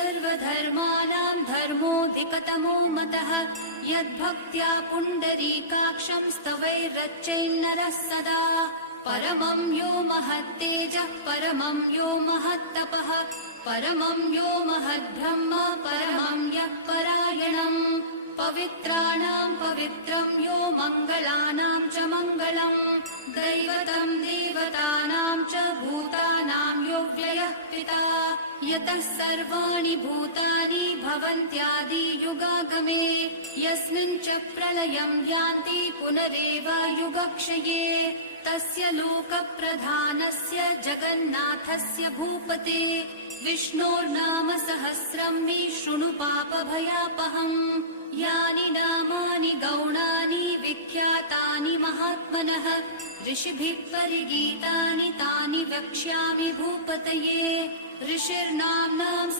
सर्वधर्माणां धर्मोऽधिकतमो मतः यद्भक्त्या पुण्डरीकाक्षं स्तवैरर्चयन्नरः सदा परमं यो महत्तेजः परमं यो महत्तपः परमं यो महद्ब्रह्म परमं यः परायणम् पवित्राणां पवित्रं यो मङ्गलानां च मङ्गलम् दैवतं देवतानां च भूतानां यो व्ययः पिता यतः सर्वाणि भूतानि भवन्त्यादियुगागमे यस्मिन् च प्रलयं यान्ति पुनरेव युगक्षये तस्य लोकप्रधानस्य जगन्नाथस्य भूपते विष्णोर्नाम सहस्रं मे शृणु पापभयापहम् यानि नामानि गौणानि विख्यातानि महात्मनः ऋषिभिः परिगीतानि तानि वक्ष्यामि भूपतये ऋषिर्नाम्नां